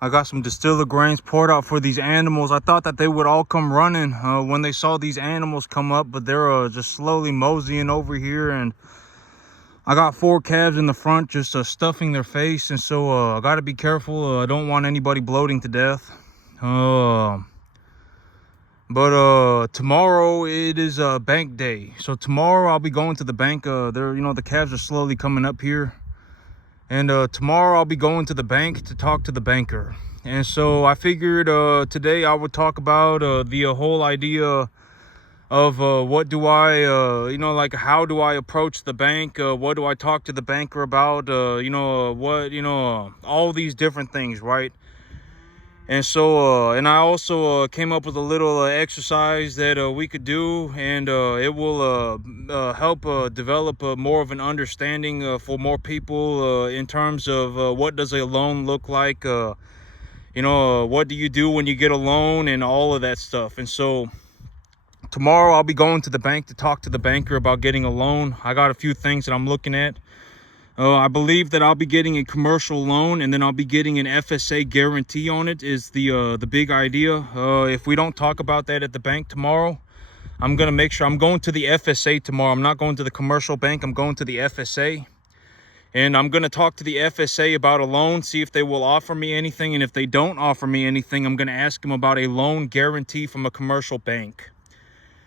I got some distiller grains poured out for these animals. I thought that they would all come running when they saw these animals come up, but they're just slowly moseying over here. And I got 4 calves in the front just stuffing their face, and so I got to be careful. I don't want anybody bloating to death. But tomorrow it is bank day, so tomorrow I'll be going to the bank. The calves are slowly coming up here, and tomorrow I'll be going to the bank to talk to the banker. And so I figured today I would talk about the whole idea of what do I how do I approach the bank, what do I talk to the banker about, all these different things, right? And so and I also came up with a little exercise that we could do, and it will help develop more of an understanding for more people in terms of what does a loan look like, what do you do when you get a loan, and all of that stuff. And so tomorrow I'll be going to the bank to talk to the banker about getting a loan. I got a few things that I'm looking at. I believe that I'll be getting a commercial loan, and then I'll be getting an FSA guarantee on it is the big idea. If we don't talk about that at the bank tomorrow, I'm going to make sure I'm going to the FSA tomorrow. I'm not going to the commercial bank. I'm going to the FSA. And I'm going to talk to the FSA about a loan, see if they will offer me anything. And if they don't offer me anything, I'm going to ask them about a loan guarantee from a commercial bank.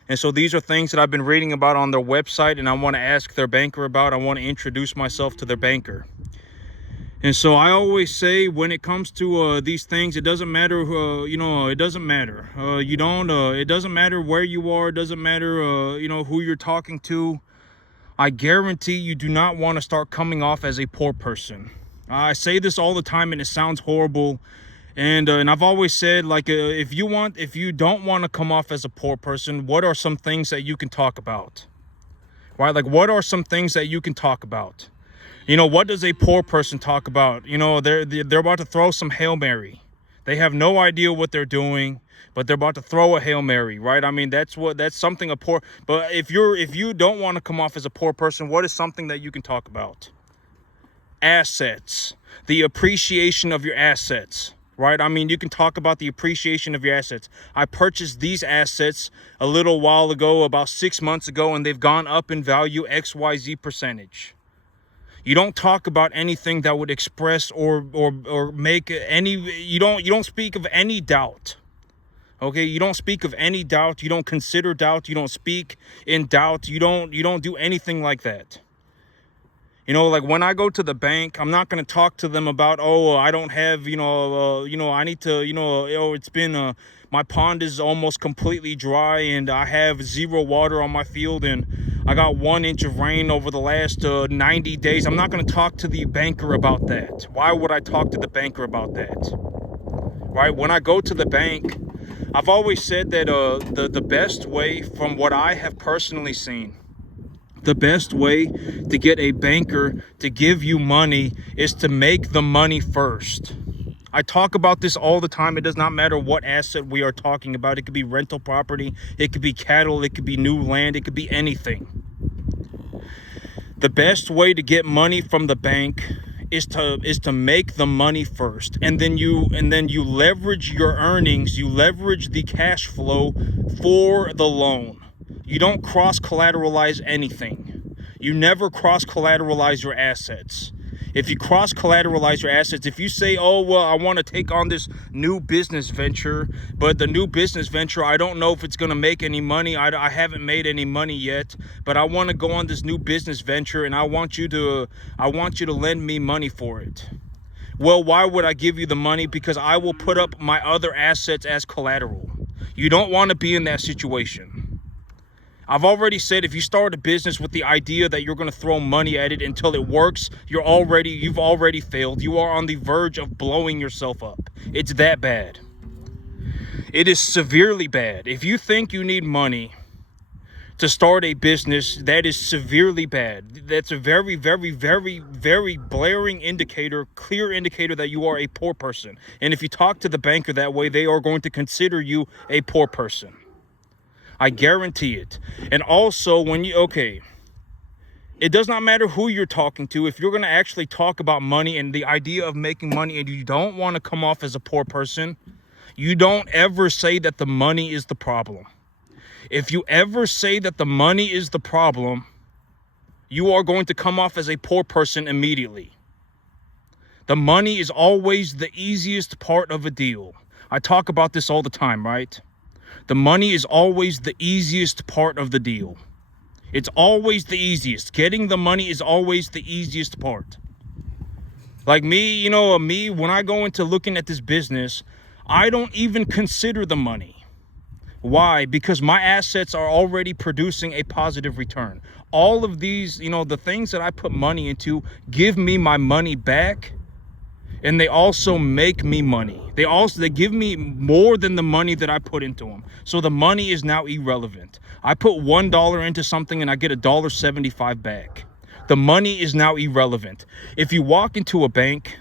And so these are things that I've been reading about on their website, and I want to ask their banker about. I want to introduce myself to their banker. And so I always say, when it comes to these things, it doesn't matter, it doesn't matter. It doesn't matter where you are. It doesn't matter, who you're talking to. I guarantee you do not want to start coming off as a poor person. I say this all the time, and it sounds horrible. And I've always said, like, if you don't want to come off as a poor person, what are some things that you can talk about? Right? Like, what are some things that you can talk about? What does a poor person talk about? They're about to throw some Hail Mary. They have no idea what they're doing, but they're about to throw a Hail Mary, right? I mean, that's something a poor. But if you don't want to come off as a poor person, what is something that you can talk about? Assets, the appreciation of your assets. Right? I mean, you can talk about the appreciation of your assets. I purchased these assets a little while ago, about 6 months ago, and they've gone up in value XYZ percentage. You don't talk about anything that would express or make any, you don't speak of any doubt. Okay, you don't speak of any doubt. You don't consider doubt. You don't speak in doubt. You don't do anything like that. Like, when I go to the bank, I'm not going to talk to them about, I don't have, I need to, it's been, my pond is almost completely dry, and I have 0 water on my field, and I got 1 inch of rain over the last 90 days. I'm not going to talk to the banker about that. Why would I talk to the banker about that? Right? When I go to the bank, I've always said that the best way, from what I have personally seen, the best way to get a banker to give you money is to make the money first. I talk about this all the time. It does not matter what asset we are talking about. It could be rental property, it could be cattle, it could be new land, it could be anything. The best way to get money from the bank is to make the money first, and then you leverage your earnings, you leverage the cash flow for the loan. You don't cross-collateralize anything. You never cross-collateralize your assets. If you cross-collateralize your assets, if you say, I want to take on this new business venture, but the new business venture, I don't know if it's going to make any money. I haven't made any money yet, but I want to go on this new business venture, and I want you to lend me money for it. Well, why would I give you the money? Because I will put up my other assets as collateral. You don't want to be in that situation. I've already said, if you start a business with the idea that you're going to throw money at it until it works, you've already failed. You are on the verge of blowing yourself up. It's that bad. It is severely bad. If you think you need money to start a business, that is severely bad. That's a very, very, very, very blaring indicator, clear indicator that you are a poor person. And if you talk to the banker that way, they are going to consider you a poor person. I guarantee it. And also, It does not matter who you're talking to. If you're going to actually talk about money and the idea of making money, and you don't want to come off as a poor person, you don't ever say that the money is the problem. If you ever say that the money is the problem, you are going to come off as a poor person immediately. The money is always the easiest part of a deal. I talk about this all the time, right? The money is always the easiest part of the deal. It's always the easiest. Getting the money is always the easiest part. Like me, when I go into looking at this business, I don't even consider the money. Why? Because my assets are already producing a positive return. All of these, the things that I put money into give me my money back, and they also make me money. They give me more than the money that I put into them. So the money is now irrelevant. I put $1 into something and I get $1.75 back. The money is now irrelevant. If you walk into a bank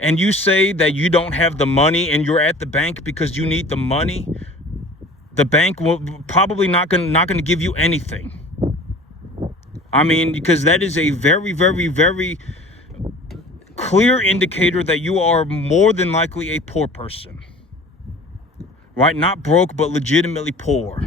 and you say that you don't have the money and you're at the bank because you need the money, the bank will probably not gonna give you anything. I mean, because that is a very, very, very clear indicator that you are more than likely a poor person, right? Not broke, but legitimately poor.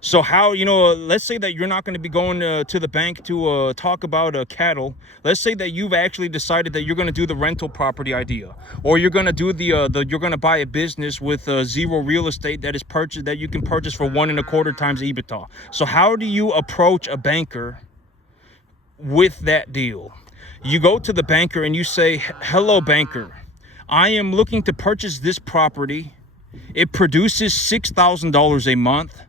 So how, let's say that you're not going to be going to the bank to talk about cattle. Let's say that you've actually decided that you're going to do the rental property idea, or you're going to do you're going to buy a business with zero real estate that you can purchase for 1.25 times EBITDA. So how do you approach a banker with that deal? You go to the banker and you say, "Hello, banker. I am looking to purchase this property. It produces $6,000 a month,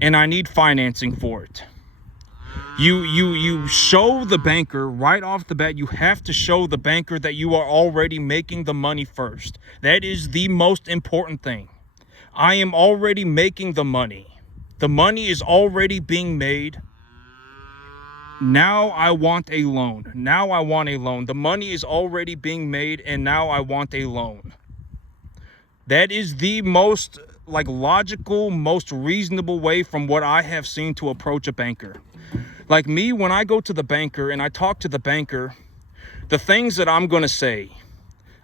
and I need financing for it." You show the banker right off the bat. You have to show the banker that you are already making the money first. That is the most important thing. I am already making the money. The money is already being made. Now I want a loan. Now I want a loan. The money is already being made, and now I want a loan. That is the most logical, most reasonable way from what I have seen to approach a banker. Like me, when I go to the banker and I talk to the banker, the things that I'm going to say,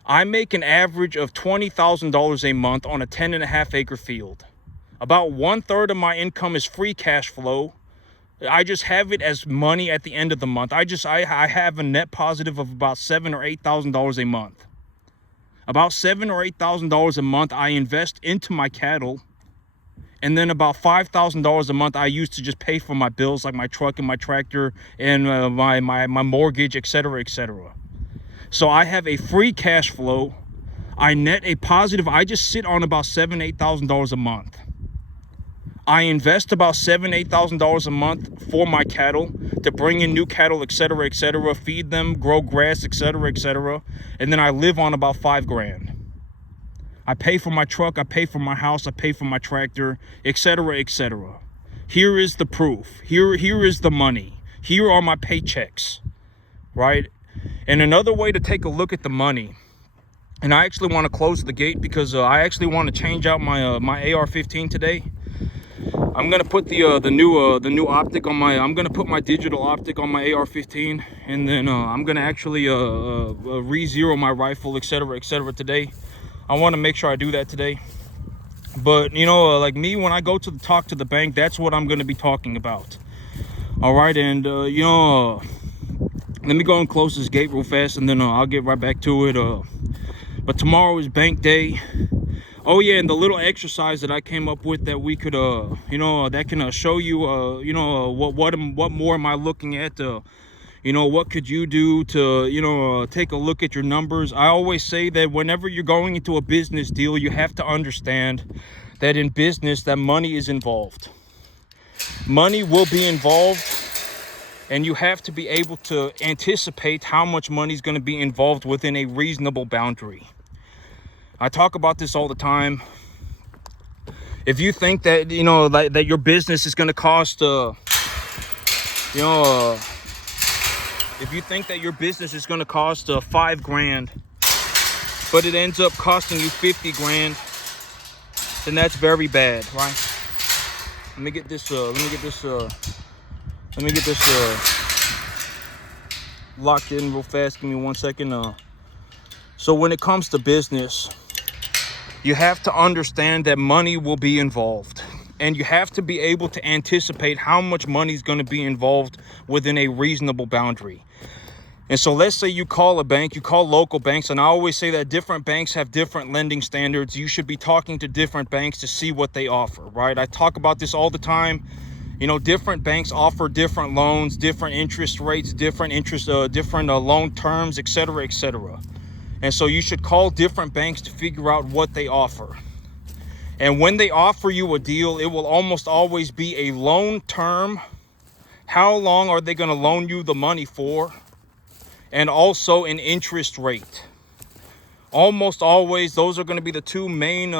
I make an average of $20,000 a month on a 10.5 acre field. About 1/3 of my income is free cash flow. I just have it as money at the end of the month. I have a net positive of about $7,000 or $8,000 a month. About $7,000 or $8,000 a month I invest into my cattle, and then about $5,000 a month I use to just pay for my bills, like my truck and my tractor and my mortgage, etc., etc. So I have a free cash flow. I net a positive. I just sit on about $7,000, $8,000 a month. I invest about $7,000, $8,000 a month for my cattle to bring in new cattle, etc., etc., feed them, grow grass, etc., etc., and then I live on about $5,000. I pay for my truck, I pay for my house, I pay for my tractor, etc., etc. Here is the proof. Here is the money. Here are my paychecks, right? And another way to take a look at the money, and I actually want to close the gate because I actually want to change out my AR-15 today. I'm gonna put the new optic on I'm gonna put my digital optic on my AR-15, and then I'm gonna actually re-zero my rifle, etc., etc. today. I want to make sure I do that today. But like me, when I go to talk to the bank, that's what I'm gonna be talking about. All right, and let me go and close this gate real fast, and then I'll get right back to it. But tomorrow is bank day. Oh yeah, and the little exercise that I came up with that we could that can show you what more am I looking at, what could you do to take a look at your numbers. I always say that whenever you're going into a business deal, you have to understand that in business that money is involved. Money will be involved, and you have to be able to anticipate how much money is going to be involved within a reasonable boundary. I talk about this all the time. If you think that that your business is going to cost if you think that your business is going to cost $5,000, but it ends up costing you $50,000, then that's very bad, right? Let me get this locked in real fast. Give me 1 second. So when it comes to business, you have to understand that money will be involved. And you have to be able to anticipate how much money is going to be involved within a reasonable boundary. And so let's say you call a bank, you call local banks, and I always say that different banks have different lending standards. You should be talking to different banks to see what they offer, right? I talk about this all the time. You know, different banks offer different loans, different interest rates, different loan terms, etc., etc. And so you should call different banks to figure out what they offer. And when they offer you a deal, it will almost always be a loan term. How long are they going to loan you the money for? And also an interest rate. Almost always, those are going to be the two main,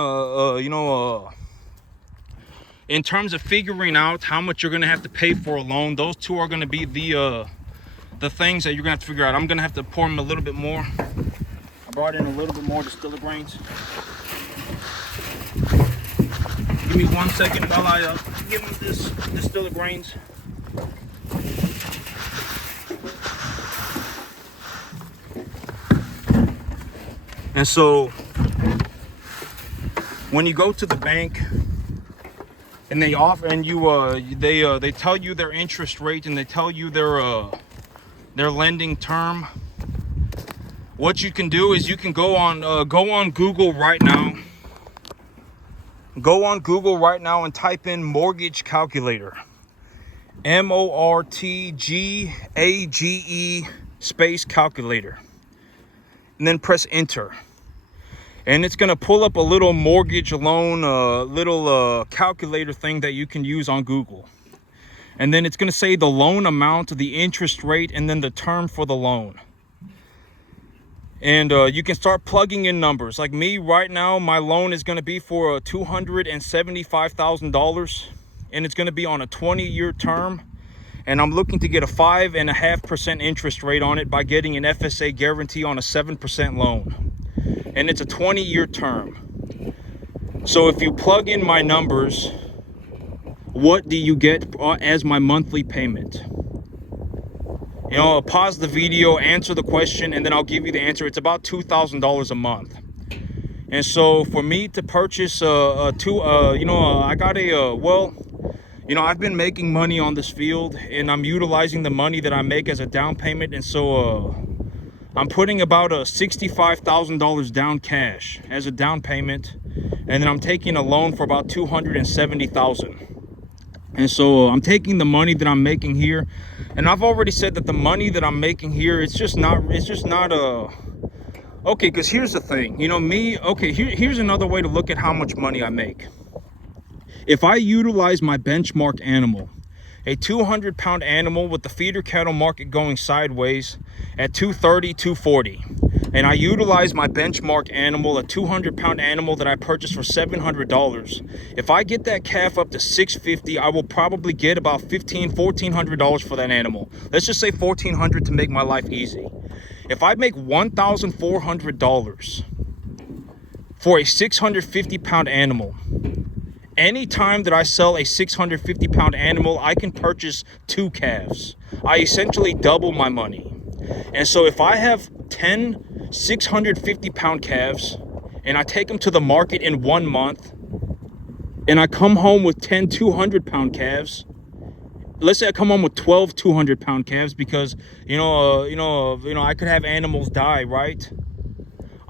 in terms of figuring out how much you're going to have to pay for a loan. Those two are going to be the things that you're going to have to figure out. I'm going to have to pour them a little bit more. I brought in a little bit more distiller grains. Give me 1 second while I give them this distiller grains. And so when you go to the bank and they offer and they tell you their interest rate and they tell you their lending term, what you can do is you can go on Google right now. Go on Google right now and type in mortgage calculator. MORTGAGE space calculator. And then press enter. And it's going to pull up a little mortgage loan, little calculator thing that you can use on Google. And then it's going to say the loan amount, the interest rate, and then the term for the loan. And you can start plugging in numbers. Like me right now, my loan is going to be for $275,000. And it's going to be on a 20-year term. And I'm looking to get a 5.5% interest rate on it by getting an FSA guarantee on a 7% loan. And it's a 20-year term. So if you plug in my numbers, what do you get as my monthly payment? You know, pause the video, answer the question, and then I'll give you the answer. It's about $2,000 a month. And so for me to purchase I got I've been making money on this field, and I'm utilizing the money that I make as a down payment. And so I'm putting about $65,000 down cash as a down payment, and then I'm taking a loan for about $270,000. And so I'm taking the money that I'm making here, and I've already said that the money that I'm making here, it's just not okay, because here's the thing, here's another way to look at how much money I make. If I utilize my benchmark animal, a 200-pound animal with the feeder cattle market going sideways at 230, 240, and I utilize my benchmark animal, a 200-pound animal that I purchased for $700. If I get that calf up to $650, I will probably get about $1,400 for that animal. Let's just say $1,400 to make my life easy. If I make $1,400 for a 650-pound animal, anytime that I sell a 650-pound animal, I can purchase 2 calves. I essentially double my money. And so if I have 10 650-pound calves and I take them to the market in 1 month, and I come home with 10 200-pound calves, let's say I come home with 12 200-pound calves, because I could have animals die, right?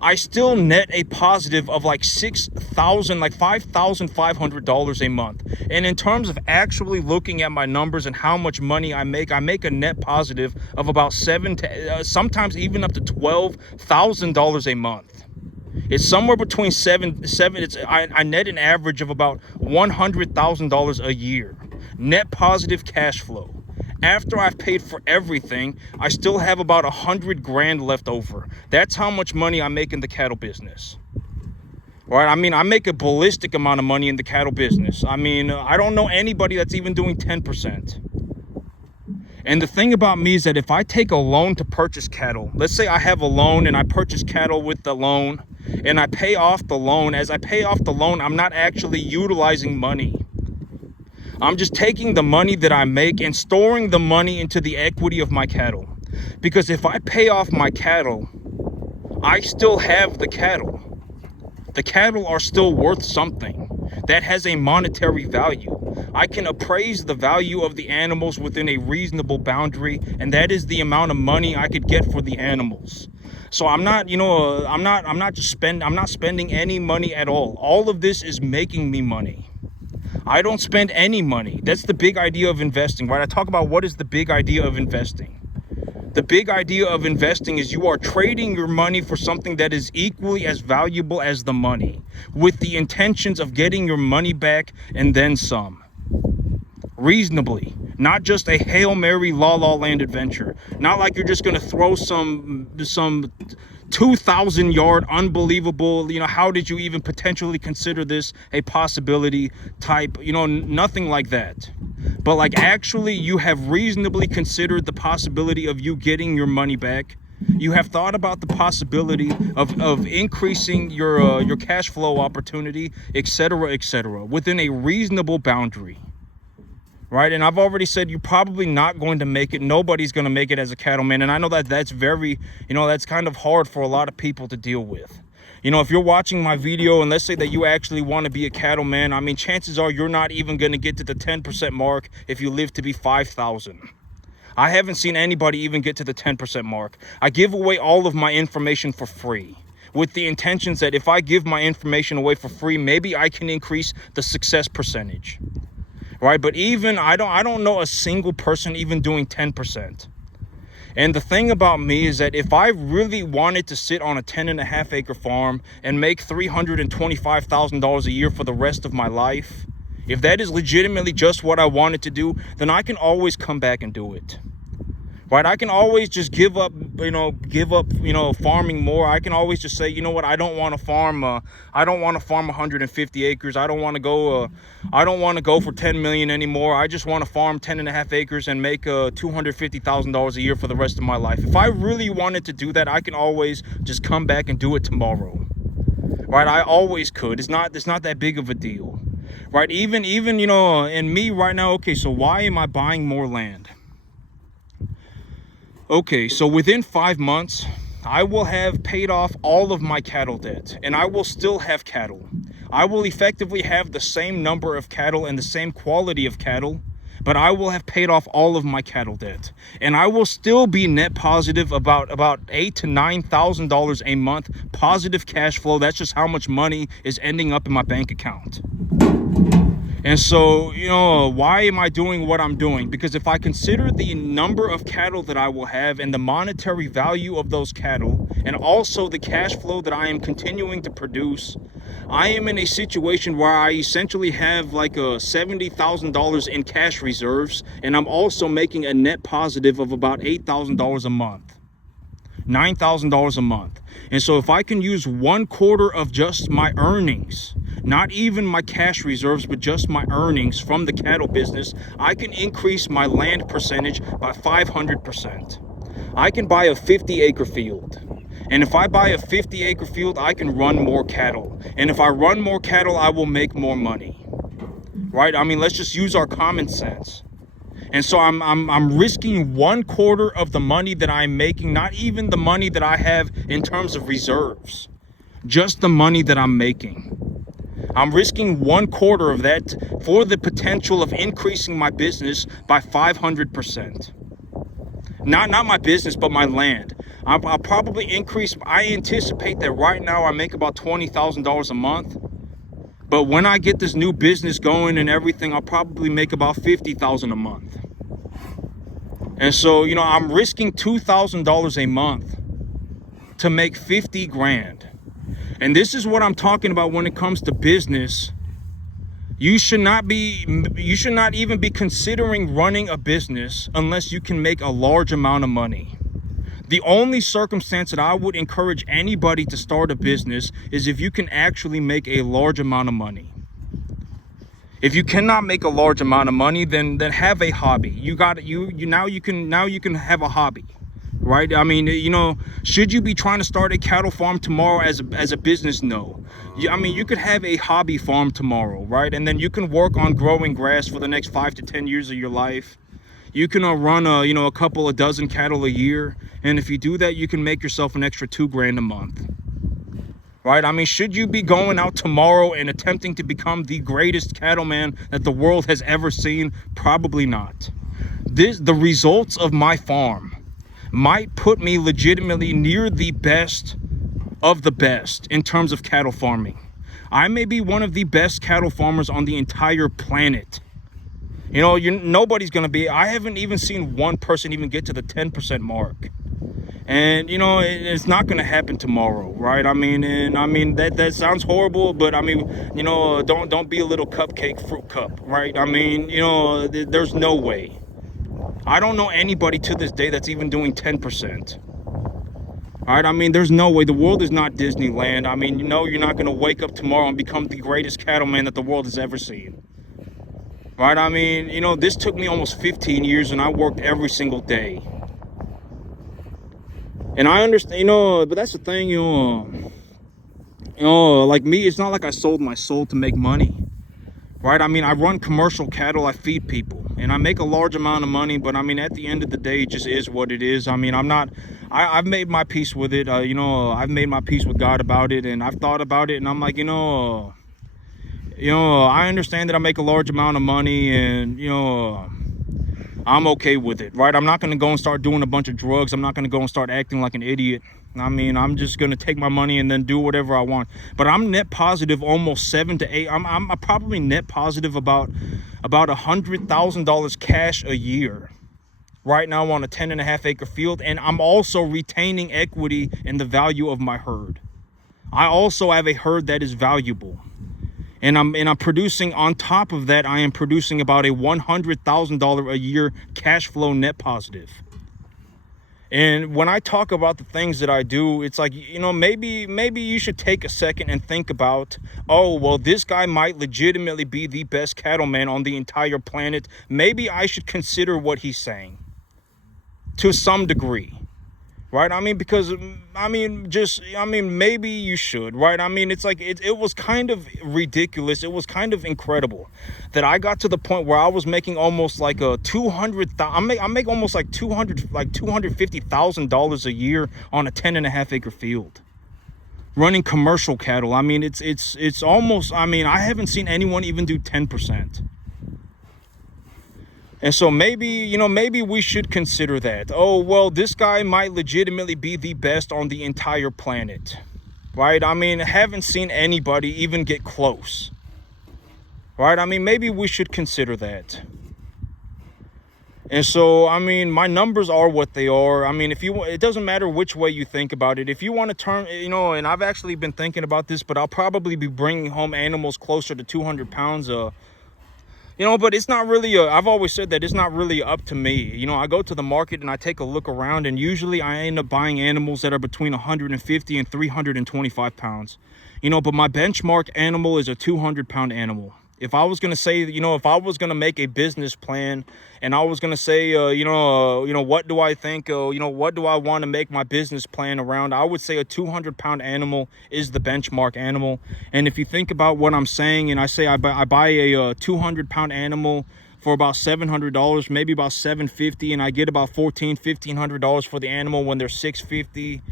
I still net a positive of like $5,500 a month. And in terms of actually looking at my numbers and how much money I make a net positive of about sometimes even up to $12,000 a month. It's somewhere between I net an average of about $100,000 a year. Net positive cash flow. After I've paid for everything, I still have about $100,000 left over. That's how much money I make in the cattle business. Right? I mean, I make a ballistic amount of money in the cattle business. I mean, I don't know anybody that's even doing 10%. And the thing about me is that if I take a loan to purchase cattle, let's say I have a loan and I purchase cattle with the loan and I pay off the loan. As I pay off the loan, I'm not actually utilizing money. I'm just taking the money that I make and storing the money into the equity of my cattle. Because if I pay off my cattle, I still have the cattle. The cattle are still worth something that has a monetary value. I can appraise the value of the animals within a reasonable boundary, and that is the amount of money I could get for the animals. So I'm not, I'm not spending any money at all. All of this is making me money. I don't spend any money. That's the big idea of investing, right? I talk about what is the big idea of investing. The big idea of investing is you are trading your money for something that is equally as valuable as the money, with the intentions of getting your money back and then some. Reasonably. Not just a Hail Mary La La Land adventure. Not like you're just going to throw some 2,000 yard unbelievable, how did you even potentially consider this a possibility type, nothing like that. But like actually you have reasonably considered the possibility of you getting your money back. You have thought about the possibility of increasing your cash flow opportunity, etc., within a reasonable boundary. Right? And I've already said you're probably not going to make it. Nobody's going to make it as a cattleman. And I know that that's very, that's kind of hard for a lot of people to deal with. If you're watching my video and let's say that you actually want to be a cattleman, I mean, chances are you're not even going to get to the 10% mark if you live to be 5,000. I haven't seen anybody even get to the 10% mark. I give away all of my information for free, with the intentions that if I give my information away for free, maybe I can increase the success percentage. Right? But even I don't know a single person even doing 10%. And the thing about me is that if I really wanted to sit on a 10.5 acre farm and make $325,000 a year for the rest of my life, if that is legitimately just what I wanted to do, then I can always come back and do it. Right? I can always just give up farming more. I can always just say, you know what, I don't want to farm 150 acres. I don't want to go for 10 million anymore. I just want to farm 10.5 acres and make $250,000 a year for the rest of my life. If I really wanted to do that, I can always just come back and do it tomorrow. Right? I always could. It's not that big of a deal. Right? Even and me right now, okay, so why am I buying more land? Okay, so within 5 months, I will have paid off all of my cattle debt, and I will still have cattle. I will effectively have the same number of cattle and the same quality of cattle, but I will have paid off all of my cattle debt. And I will still be net positive about $8,000 to $9,000 a month positive cash flow. That's just how much money is ending up in my bank account. And so, why am I doing what I'm doing? Because if I consider the number of cattle that I will have and the monetary value of those cattle, and also the cash flow that I am continuing to produce, I am in a situation where I essentially have like $70,000 in cash reserves, and I'm also making a net positive of about $8,000 a month. $9,000 a month. And so if I can use 1/4 of just my earnings, not even my cash reserves, but just my earnings from the cattle business, I can increase my land percentage by 500%. I can buy a 50-acre field. And if I buy a 50-acre field, I can run more cattle. And if I run more cattle, I will make more money. Right? I mean, let's just use our common sense. And so I'm risking 1/4 of the money that I'm making, not even the money that I have in terms of reserves, just the money that I'm making. I'm risking 1/4 of that for the potential of increasing my business by 500%. Not my business, but my land. I'll probably increase. I anticipate that right now I make about $20,000 a month. But when I get this new business going and everything, I'll probably make about $50,000 a month. And so, I'm risking $2,000 a month to make 50 grand. And this is what I'm talking about when it comes to business. You should not even be considering running a business unless you can make a large amount of money. The only circumstance that I would encourage anybody to start a business is if you can actually make a large amount of money. If you cannot make a large amount of money, then have a hobby. Now you can have a hobby, right? I mean, should you be trying to start a cattle farm tomorrow as a business? No. I mean, you could have a hobby farm tomorrow, right? And then you can work on growing grass for the next 5 to 10 years of your life. You can run a couple of dozen cattle a year, and if you do that, you can make yourself an extra $2,000 a month. Right? I mean, should you be going out tomorrow and attempting to become the greatest cattleman that the world has ever seen? Probably not. The results of my farm might put me legitimately near the best of the best in terms of cattle farming. I may be one of the best cattle farmers on the entire planet. You know, nobody's going to be. I haven't even seen one person even get to the 10% mark. And, you know, it's not going to happen tomorrow, right? I mean, that sounds horrible, but I mean, you know, don't be a little cupcake fruit cup, right? I mean, you know, there's no way. I don't know anybody to this day that's even doing 10%. All right, I mean, there's no way. The world is not Disneyland. I mean, you know, you're not going to wake up tomorrow and become the greatest cattleman that the world has ever seen. Right? I mean, you know, this took me almost 15 years and I worked every single day. And I understand, you know, but that's the thing, you know, like me, it's not like I sold my soul to make money. Right? I mean, I run commercial cattle, I feed people, and I make a large amount of money, but I mean, at the end of the day, it just is what it is. I mean, I've made my peace with it. You know, I've made my peace with God about it, and I've thought about it, and I'm like, you know, I understand that I make a large amount of money, and, you know, I'm okay with it, right? I'm not going to go and start doing a bunch of drugs. I'm not going to go and start acting like an idiot. I mean, I'm just going to take my money and then do whatever I want. But I'm net positive almost 7 to 8. I'm probably net positive about $100,000 cash a year right now on a 10.5 acre field. And I'm also retaining equity in the value of my herd. I also have a herd that is valuable. And I'm producing, on top of that, I am producing about a $100,000 a year cash flow net positive. And when I talk about the things that I do, it's like, you know, maybe you should take a second and think about, oh, well, this guy might legitimately be the best cattleman on the entire planet. Maybe I should consider what he's saying to some degree. Right? I mean, because, maybe you should, right? I mean, it's like, it was kind of ridiculous. It was kind of incredible that I got to the point where I was making almost like I make almost like $250,000 a year on a 10.5 acre field running commercial cattle. I mean, it's almost, I mean, I haven't seen anyone even do 10%. And so maybe we should consider that. Oh, well, this guy might legitimately be the best on the entire planet, right? I mean, I haven't seen anybody even get close, right? I mean, maybe we should consider that. And so, I mean, my numbers are what they are. I mean, it doesn't matter which way you think about it. If you want to turn, you know, and I've actually been thinking about this, but I'll probably be bringing home animals closer to 200 pounds you know, but it's not really, I've always said that it's not really up to me. You know, I go to the market and I take a look around, and usually I end up buying animals that are between 150 and 325 pounds. You know, but my benchmark animal is a 200-pound animal. If I was going to say, you know, if I was going to make a business plan and I was going to say, what do I think, what do I want to make my business plan around? I would say a 200-pound animal is the benchmark animal. And if you think about what I'm saying, and I say I buy a 200-pound animal for about $700, maybe about $750, and I get about $1,500 for the animal when they're $650.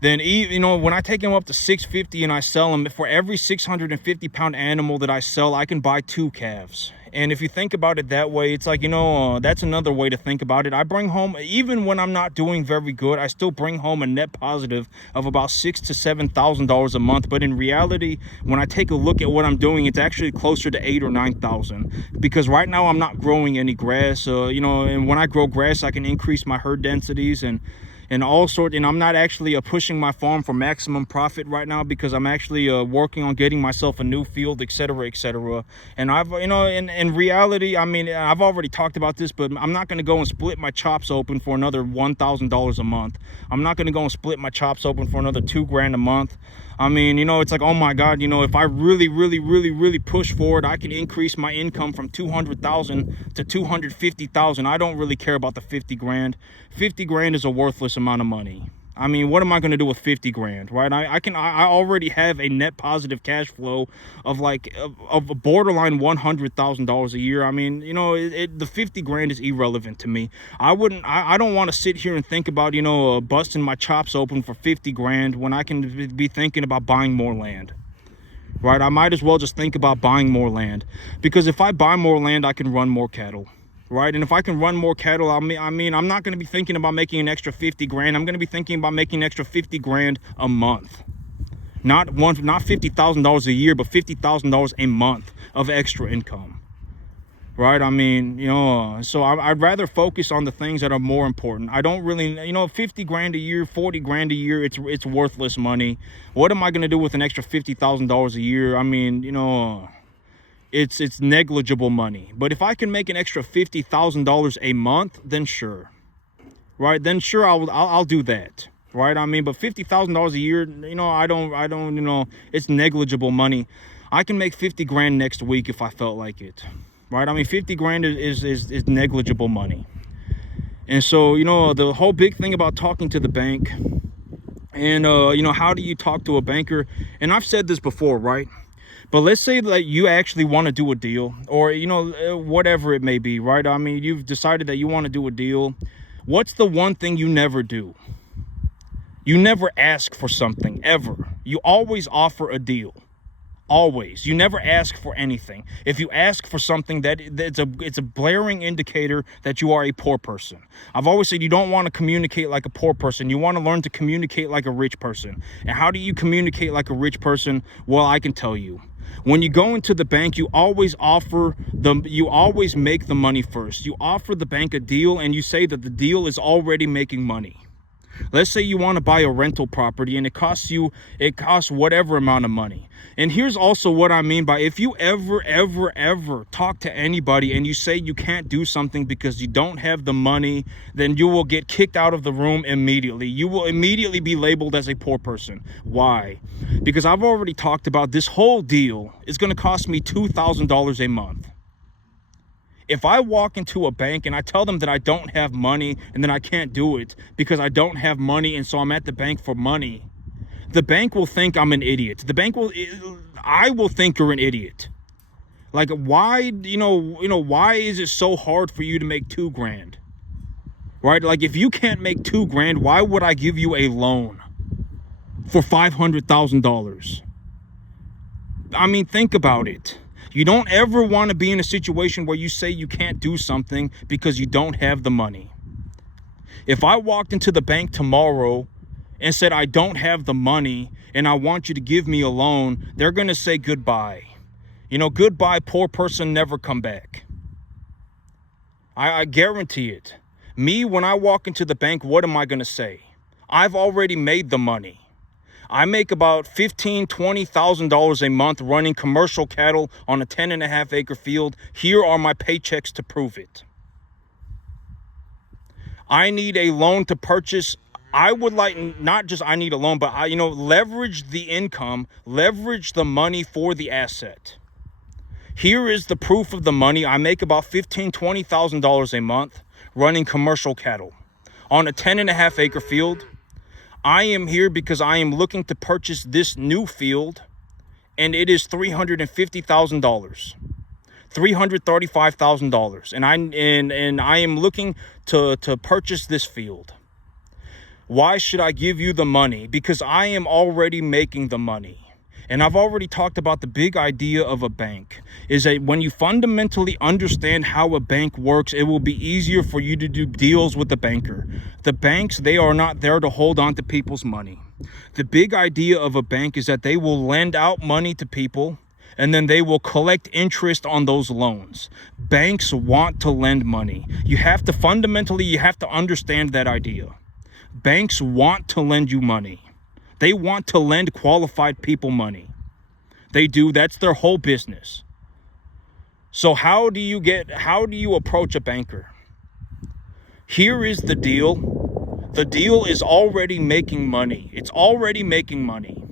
Then, you know, when I take them up to $650 and I sell them, for every 650-pound animal that I sell, I can buy 2 calves. And if you think about it that way, it's like, you know, that's another way to think about it. I bring home, even when I'm not doing very good, I still bring home a net positive of about $6,000 to $7,000 a month. But in reality, when I take a look at what I'm doing, it's actually closer to $8,000 or $9,000, because right now I'm not growing any grass. You know, and when I grow grass, I can increase my herd densities and all sorts. And I'm not actually pushing my farm for maximum profit right now, because I'm actually working on getting myself a new field, etc., etc. And I've, you know, in reality, I mean, I've already talked about this, but I'm not going to go and split my chops open for another $1,000 a month. I'm not going to go and split my chops open for another $2,000 a month. I mean, you know, it's like, oh my God, you know, if I really push forward, I can increase my income from 200,000 to 250,000. I don't really care about the 50 grand. 50 grand is a worthless amount of money. I mean, what am I going to do with 50 grand, right? I already have a net positive cash flow of like of a borderline $100,000 a year. I mean, you know, the 50 grand is irrelevant to me. I don't want to sit here and think about, you know, busting my chops open for 50 grand when I can be thinking about buying more land. Right? I might as well just think about buying more land, because if I buy more land, I can run more cattle. Right? And if I can run more cattle, I mean, I'm not going to be thinking about making an extra 50 grand. I'm going to be thinking about making an extra 50 grand a month. Not $50,000 a year, but $50,000 a month of extra income. Right? I mean, you know, so I'd rather focus on the things that are more important. I don't really, you know, 50 grand a year, 40 grand a year, it's worthless money. What am I going to do with an extra $50,000 a year? I mean, you know, it's negligible money. But if I can make an extra $50,000 a month, then sure. Right? Then sure, I'll do that. Right? I mean, but $50,000 a year, you know, I don't, you know, it's negligible money. I can make 50 grand next week if I felt like it. Right? I mean, 50 grand is negligible money. And so, you know, the whole big thing about talking to the bank and, you know, how do you talk to a banker? And I've said this before, right? But let's say that you actually want to do a deal, or, you know, whatever it may be, right? I mean, you've decided that you want to do a deal. What's the one thing you never do? You never ask for something, ever. You always offer a deal. Always. You never ask for anything. If you ask for something, it's a blaring indicator that you are a poor person. I've always said you don't want to communicate like a poor person. You want to learn to communicate like a rich person. And how do you communicate like a rich person? Well, I can tell you. When you go into the bank, you always make the money first. You offer the bank a deal and you say that the deal is already making money. Let's say you want to buy a rental property and it costs whatever amount of money. And here's also what I mean by, if you ever talk to anybody and you say you can't do something because you don't have the money, then you will get kicked out of the room immediately. You will immediately be labeled as a poor person. Why? Because I've already talked about this whole deal is going to cost me $2,000 a month. If I walk into a bank and I tell them that I don't have money and then I can't do it because I don't have money and so I'm at the bank for money, the bank will think I'm an idiot. I will think you're an idiot. Like, why, why is it so hard for you to make 2 grand? Right? Like, if you can't make 2 grand, why would I give you a loan for $500,000? I mean, think about it. You don't ever want to be in a situation where you say you can't do something because you don't have the money. If I walked into the bank tomorrow and said I don't have the money and I want you to give me a loan, they're going to say goodbye. You know, goodbye, poor person, never come back. I guarantee it. Me, when I walk into the bank, what am I going to say? I've already made the money. I make about $15,000, $20,000 a month running commercial cattle on a 10.5 acre field. Here are my paychecks to prove it. I need a loan to purchase. I would like, not just I need a loan, but leverage the income, leverage the money for the asset. Here is the proof of the money. I make about $15,000, $20,000 a month running commercial cattle on a 10.5 acre field. I am here because I am looking to purchase this new field, and it is $350,000, $335,000, and I am looking to purchase this field. Why should I give you the money? Because I am already making the money. And I've already talked about the big idea of a bank is that when you fundamentally understand how a bank works, it will be easier for you to do deals with the banker. The banks, they are not there to hold on to people's money. The big idea of a bank is that they will lend out money to people and then they will collect interest on those loans. Banks want to lend money. You have to understand that idea. Banks want to lend you money. They want to lend qualified people money. They do. That's their whole business. So how do you approach a banker? Here is the deal. The deal is already making money. It's already making money.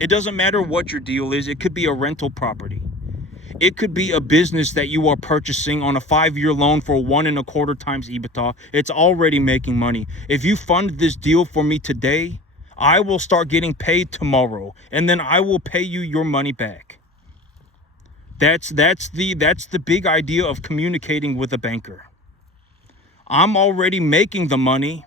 It doesn't matter what your deal is. It could be a rental property. It could be a business that you are purchasing on a 5-year loan for 1.25 times EBITDA. It's already making money. If you fund this deal for me today, I will start getting paid tomorrow, and then I will pay you your money back. That's the big idea of communicating with a banker. I'm already making the money.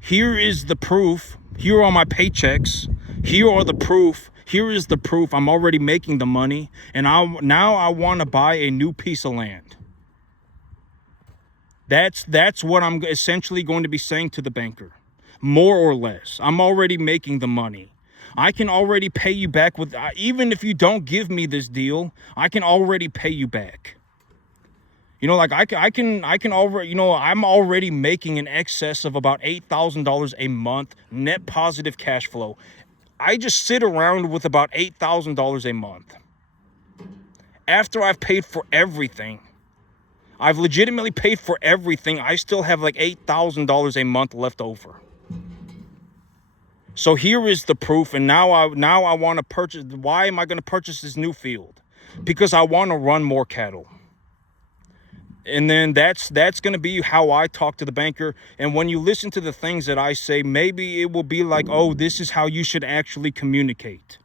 Here is the proof. Here are my paychecks. Here are the proof. Here is the proof. I'm already making the money, and now I want to buy a new piece of land. That's what I'm essentially going to be saying to the banker. More or less. I'm already making the money. I can already pay you back with, even if you don't give me this deal, I can already pay you back. You know, like I can already, you know, I'm already making in excess of about $8,000 a month net positive cash flow. I just sit around with about $8,000 a month. After I've paid for everything, I've legitimately paid for everything, I still have like $8,000 a month left over. So here is the proof, and now I want to purchase. Why am I going to purchase this new field? Because I want to run more cattle. And then that's going to be how I talk to the banker. And when you listen to the things that I say, maybe it will be like, oh, this is how you should actually communicate.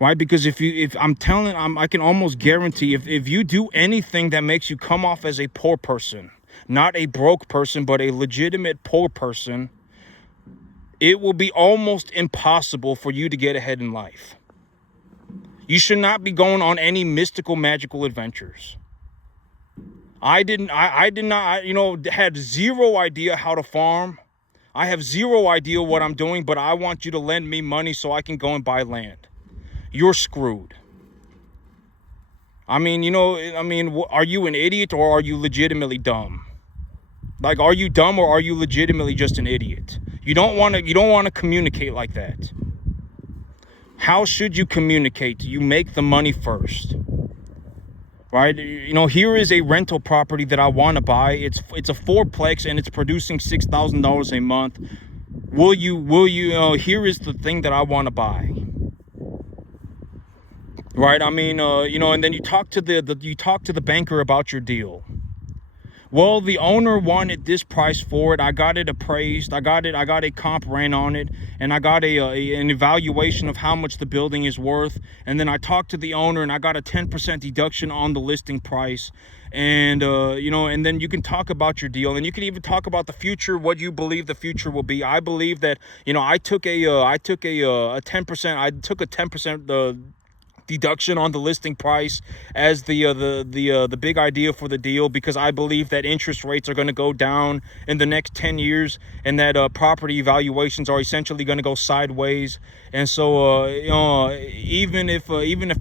Right? Because I can almost guarantee if you do anything that makes you come off as a poor person, not a broke person, but a legitimate poor person, it will be almost impossible for you to get ahead in life. You should not be going on any mystical, magical adventures. I did not, you know, had zero idea how to farm. I have zero idea what I'm doing, but I want you to lend me money so I can go and buy land. You're screwed. I mean, you know, are you an idiot or are you legitimately dumb? Like, are you dumb or are you legitimately just an idiot? You don't want to communicate like that. How should you communicate? You make the money first. Right? You know, here is a rental property that I want to buy. It's a fourplex and it's producing $6,000 a month. Will you here is the thing that I want to buy. Right? I mean, you know, and then you talk to the banker about your deal. Well, the owner wanted this price for it. I got it appraised. I got a comp ran on it, and I got an evaluation of how much the building is worth. And then I talked to the owner, and I got a 10% deduction on the listing price. And you know, and then you can talk about your deal, and you can even talk about the future, what you believe the future will be. I believe that, you know, I took a 10% deduction on the listing price as the big idea for the deal, because I believe that interest rates are going to go down in the next 10 years, and that property valuations are essentially going to go sideways. And so you know, even if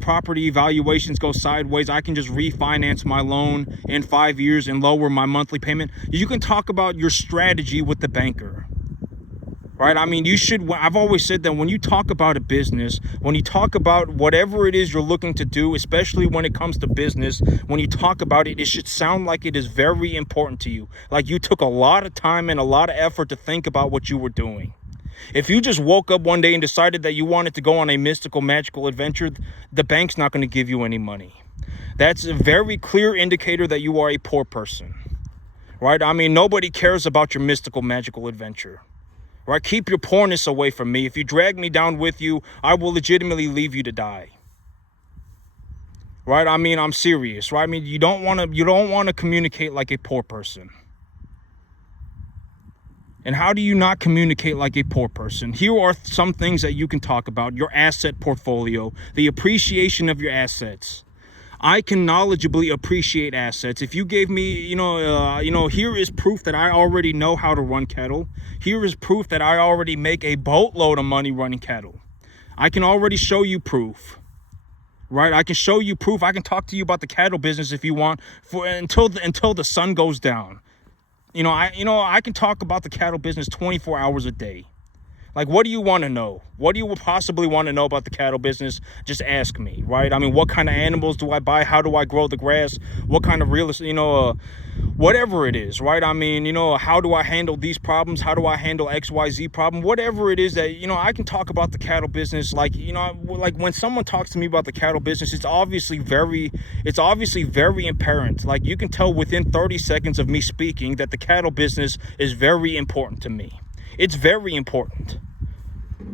property valuations go sideways, I can just refinance my loan in 5 years and lower my monthly payment. You can talk about your strategy with the banker. Right? I mean, I've always said that when you talk about a business, when you talk about whatever it is you're looking to do, especially when it comes to business, when you talk about it, it should sound like it is very important to you. Like you took a lot of time and a lot of effort to think about what you were doing. If you just woke up one day and decided that you wanted to go on a mystical, magical adventure, the bank's not going to give you any money. That's a very clear indicator that you are a poor person. Right? I mean, nobody cares about your mystical, magical adventure. Right? Keep your poorness away from me. If you drag me down with you, I will legitimately leave you to die. Right? I mean, I'm serious. Right? I mean, you don't want to communicate like a poor person. And how do you not communicate like a poor person? Here are some things that you can talk about. Your asset portfolio, the appreciation of your assets. I can knowledgeably appreciate assets. If you gave me, here is proof that I already know how to run cattle. Here is proof that I already make a boatload of money running cattle. I can already show you proof. Right? I can show you proof. I can talk to you about the cattle business if you want until the sun goes down. I can talk about the cattle business 24 hours a day. Like, what do you want to know? What do you possibly want to know about the cattle business? Just ask me, right? I mean, what kind of animals do I buy? How do I grow the grass? What kind of real estate, whatever it is, right? I mean, how do I handle these problems? How do I handle XYZ problem? Whatever it is that, I can talk about the cattle business. Like, like when someone talks to me about the cattle business, it's obviously very apparent. Like, you can tell within 30 seconds of me speaking that the cattle business is very important to me. It's very important,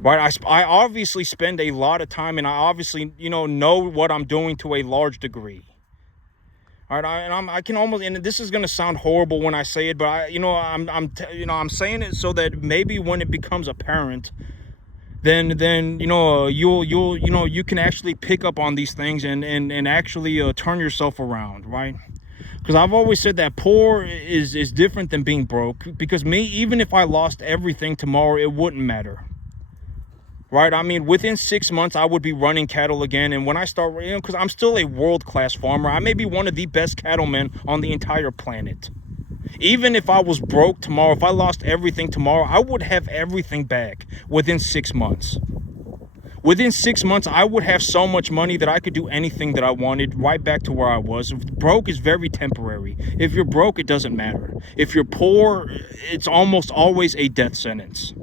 right? I obviously spend a lot of time, and I obviously, know what I'm doing to a large degree. All right, I can almost, and this is gonna sound horrible when I say it, but I'm saying it so that maybe when it becomes apparent, then you can actually pick up on these things and actually turn yourself around, right? Because I've always said that poor is different than being broke. Because me, even if I lost everything tomorrow, it wouldn't matter. Right? I mean, within 6 months, I would be running cattle again. And when I start, because I'm still a world-class farmer. I may be one of the best cattlemen on the entire planet. Even if I was broke tomorrow, if I lost everything tomorrow, I would have everything back within 6 months. Within 6 months, I would have so much money that I could do anything that I wanted, right back to where I was. Broke is very temporary. If you're broke, it doesn't matter. If you're poor, it's almost always a death sentence.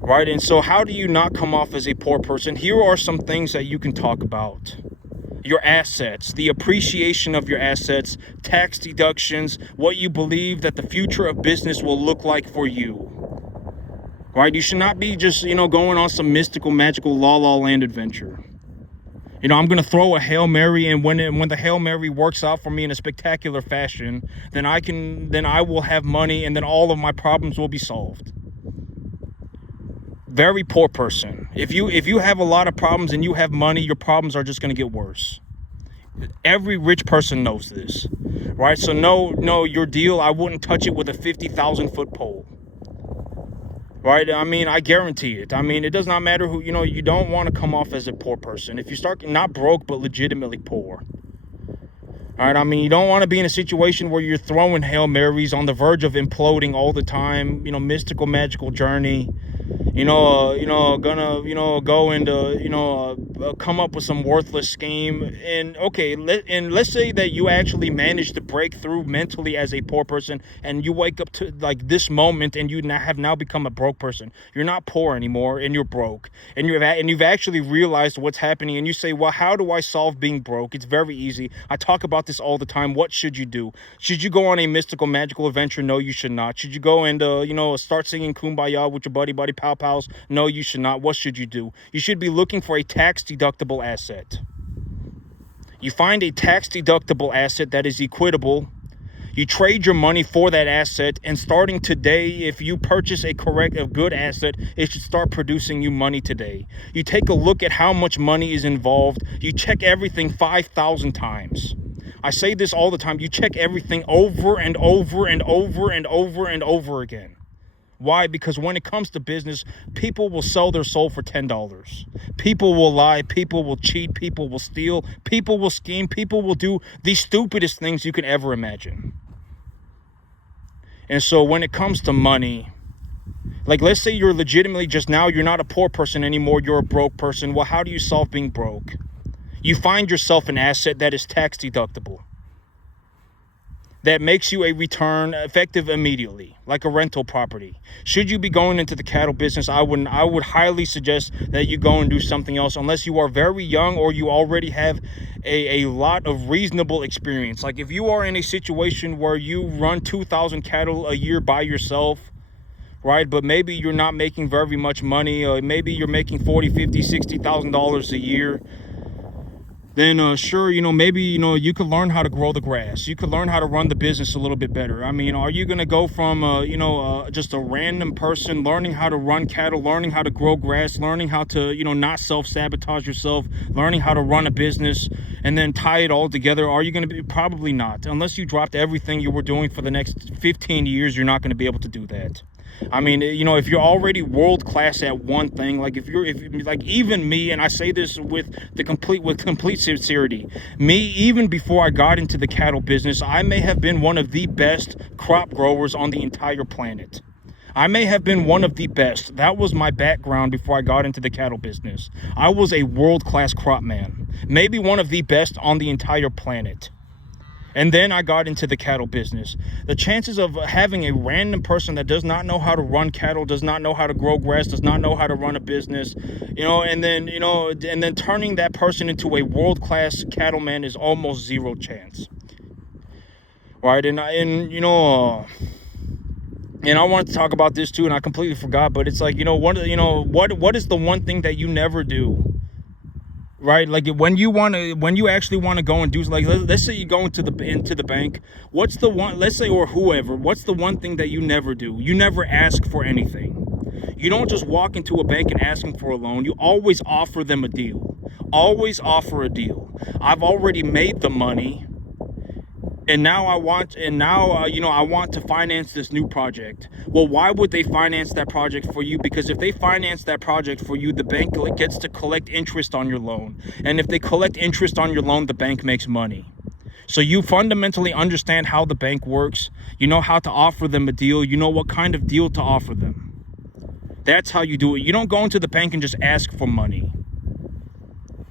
Right? And so how do you not come off as a poor person? Here are some things that you can talk about. Your assets, the appreciation of your assets, tax deductions, what you believe that the future of business will look like for you. Right? You should not be just, going on some mystical, magical la land adventure. I'm going to throw a Hail Mary, and when the Hail Mary works out for me in a spectacular fashion, then I will have money, and then all of my problems will be solved. Very poor person. If you have a lot of problems and you have money, your problems are just going to get worse. Every rich person knows this. Right? So no, your deal, I wouldn't touch it with a 50,000 foot pole. Right? I mean, I guarantee it. I mean, it does not matter who, you don't want to come off as a poor person. If you start not broke, but legitimately poor. All right? I mean, you don't want to be in a situation where you're throwing Hail Marys on the verge of imploding all the time, mystical, magical journey. Gonna go into, come up with some worthless scheme. And okay, let's say that you actually manage to break through mentally as a poor person, and you wake up to like this moment, and you have now become a broke person. You're not poor anymore, and you're broke, and you've actually realized what's happening, and you say, well, how do I solve being broke? It's very easy. I talk about this all the time. What should you do? Should you go on a mystical, magical adventure? No, you should not. Should you go and start singing Kumbaya with your buddy pow pows? No, you should not. What should you do? You should be looking for a tax deductible asset. You find a tax deductible asset that is equitable. You trade your money for that asset, and starting today, if you purchase a good asset, it should start producing you money today. You take a look at how much money is involved. You check everything 5,000 times. I say this all the time. You check everything over and over and over and over and over again. Why? Because when it comes to business, people will sell their soul for $10. People will lie. People will cheat. People will steal. People will scheme. People will do the stupidest things you can ever imagine. And so when it comes to money, like let's say you're legitimately you're not a poor person anymore. You're a broke person. Well, how do you solve being broke? You find yourself an asset that is tax deductible, that makes you a return effective immediately, like a rental property. Should you be going into the cattle business, I would highly suggest that you go and do something else, unless you are very young or you already have a lot of reasonable experience. Like if you are in a situation where you run 2,000 cattle a year by yourself, right, but maybe you're not making very much money, or maybe you're making $40,000, $50,000, $60,000 a year, then sure, maybe, you could learn how to grow the grass. You could learn how to run the business a little bit better. I mean, are you going to go from, just a random person learning how to run cattle, learning how to grow grass, learning how to, not self-sabotage yourself, learning how to run a business, and then tie it all together? Are you going to be? Probably not. Unless you dropped everything you were doing for the next 15 years, you're not going to be able to do that. I mean, if you're already world class at one thing, like if like even me, and I say this with complete sincerity, me, even before I got into the cattle business, I may have been one of the best crop growers on the entire planet. I may have been one of the best. That was my background before I got into the cattle business. I was a world-class crop man, maybe one of the best on the entire planet. And then I got into the cattle business. The chances of having a random person that does not know how to run cattle, does not know how to grow grass, does not know how to run a business, and then turning that person into a world-class cattleman is almost zero chance. Right? And I wanted to talk about this too, and I completely forgot, but it's like, what is the one thing that you never do? Right? Like when you actually want to go and do, like, let's say you go into the bank, what's the one, let's say, or whoever, what's the one thing that you never do? You never ask for anything. You don't just walk into a bank and asking for a loan. You always offer them a deal. Always offer a deal. I've already made the money, and now I want to finance this new project. Well, why would they finance that project for you? Because if they finance that project for you, the bank gets to collect interest on your loan. And if they collect interest on your loan, the bank makes money. So you fundamentally understand how the bank works. You know how to offer them a deal. You know what kind of deal to offer them. That's how you do it. You don't go into the bank and just ask for money.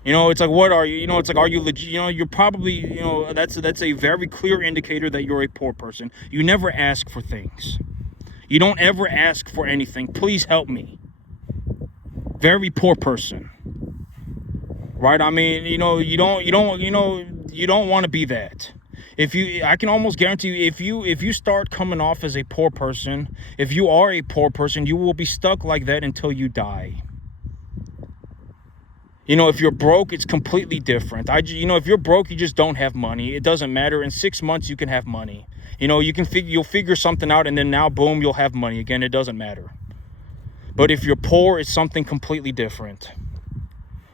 It's like, what are you? It's like, are you legit? You're probably, that's a very clear indicator that you're a poor person. You never ask for things. You don't ever ask for anything. Please help me. Very poor person. Right? I mean, you don't want to be that. I can almost guarantee you, if you start coming off as a poor person, if you are a poor person, you will be stuck like that until you die. If you're broke, it's completely different. If you're broke, you just don't have money. It doesn't matter. In 6 months, you can have money. You'll figure something out, and then now, boom, you'll have money again. It doesn't matter. But if you're poor, it's something completely different.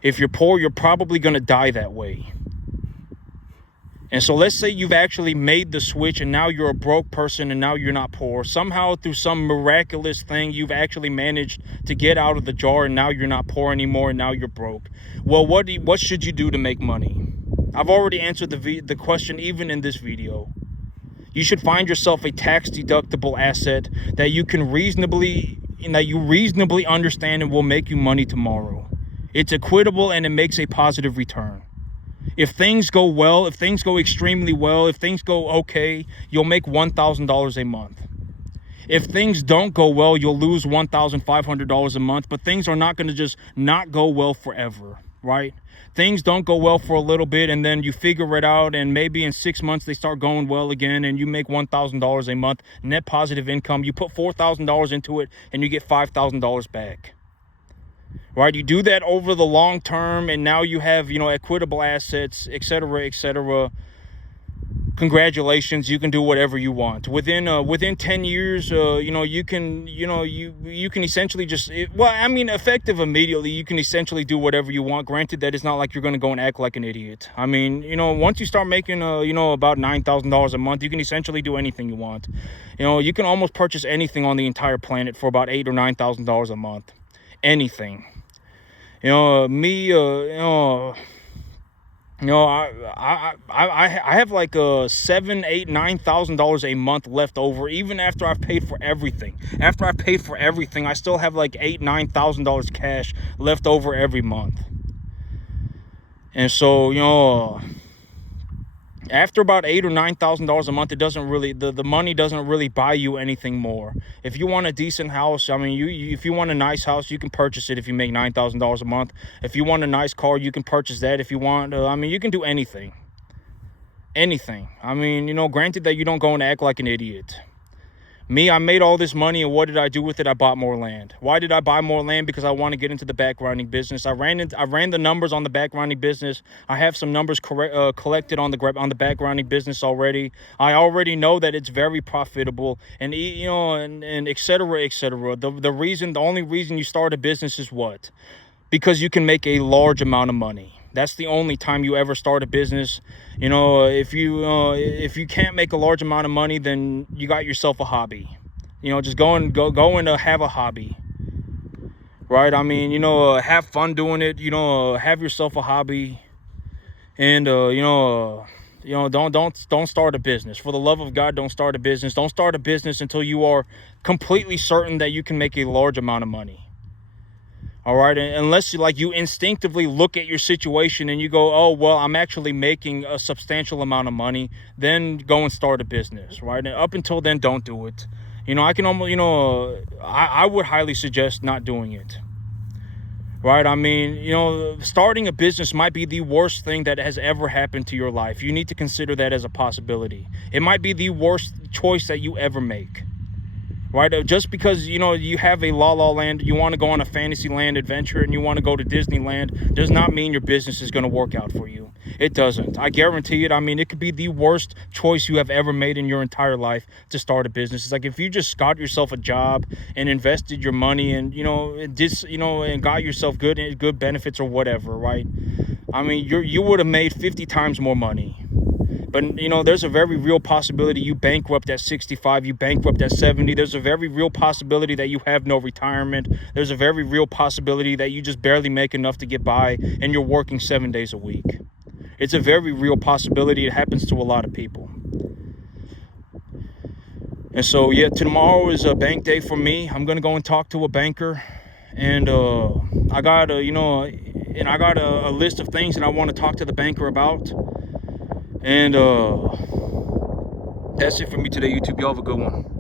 If you're poor, you're probably going to die that way. And so let's say you've actually made the switch, and now you're a broke person, and now you're not poor. Somehow, through some miraculous thing, you've actually managed to get out of the jar, and now you're not poor anymore, and now you're broke. Well, what should you do to make money? I've already answered the question even in this video. You should find yourself a tax-deductible asset that you reasonably understand and will make you money tomorrow. It's equitable, and it makes a positive return. If things go well, if things go extremely well, if things go okay, you'll make $1,000 a month. If things don't go well, you'll lose $1,500 a month, but things are not going to just not go well forever, right? Things don't go well for a little bit, and then you figure it out, and maybe in 6 months they start going well again, and you make $1,000 a month, net positive income. You put $4,000 into it, and you get $5,000 back. Right? You do that over the long term, and now you have, equitable assets, etc., etc. Congratulations, you can do whatever you want. Within 10 years, you can essentially effective immediately, you can essentially do whatever you want. Granted, that it's not like you're going to go and act like an idiot. I mean, once you start making, about $9,000 a month, you can essentially do anything you want. You can almost purchase anything on the entire planet for about $8,000 or $9,000 a month. Anything. I have like $7,000, $8,000, $9,000 a month left over, even after I've paid for everything. After I've paid for everything, I still have like $8,000, $9,000 cash left over every month. And so, after about $8,000 or $9,000 a month, it doesn't really, the money doesn't really buy you anything more. If you want a decent house, if you want a nice house, you can purchase it if you make $9,000 a month. If you want a nice car, you can purchase that. If you want, you can do anything. Anything. Granted that you don't go and act like an idiot. Me, I made all this money, and what did I do with it? I bought more land. Why did I buy more land? Because I want to get into the backgrounding business. I ran the numbers on the backgrounding business. I have some numbers collected on the backgrounding business already. I already know that it's very profitable, and and et cetera, et cetera. The only reason you start a business is what? Because you can make a large amount of money. That's the only time you ever start a business. If you can't make a large amount of money, then you got yourself a hobby. Just go and have a hobby. Right? Have fun doing it. Have yourself a hobby, and You know, don't start a business. For the love of God, don't start a business. Don't start a business until you are completely certain that you can make a large amount of money. All right, unless you instinctively look at your situation and you go, oh, well, I'm actually making a substantial amount of money, then go and start a business, right? And up until then, don't do it. You know, I can almost, I would highly suggest not doing it. Right? I mean, starting a business might be the worst thing that has ever happened to your life. You need to consider that as a possibility. It might be the worst choice that you ever make. Right? Just because, you have a La La Land, you want to go on a Fantasyland adventure and you want to go to Disneyland, does not mean your business is going to work out for you. It doesn't. I guarantee it. I mean, it could be the worst choice you have ever made in your entire life to start a business. It's like if you just got yourself a job and invested your money and, and got yourself good benefits or whatever, right? I mean, you would have made 50 times more money. But, there's a very real possibility you bankrupt at 65, you bankrupt at 70. There's a very real possibility that you have no retirement. There's a very real possibility that you just barely make enough to get by and you're working 7 days a week. It's a very real possibility. It happens to a lot of people. And so, yeah, tomorrow is a bank day for me. I'm going to go and talk to a banker. And I got a list of things that I want to talk to the banker about. And that's it for me today, YouTube. Y'all have a good one.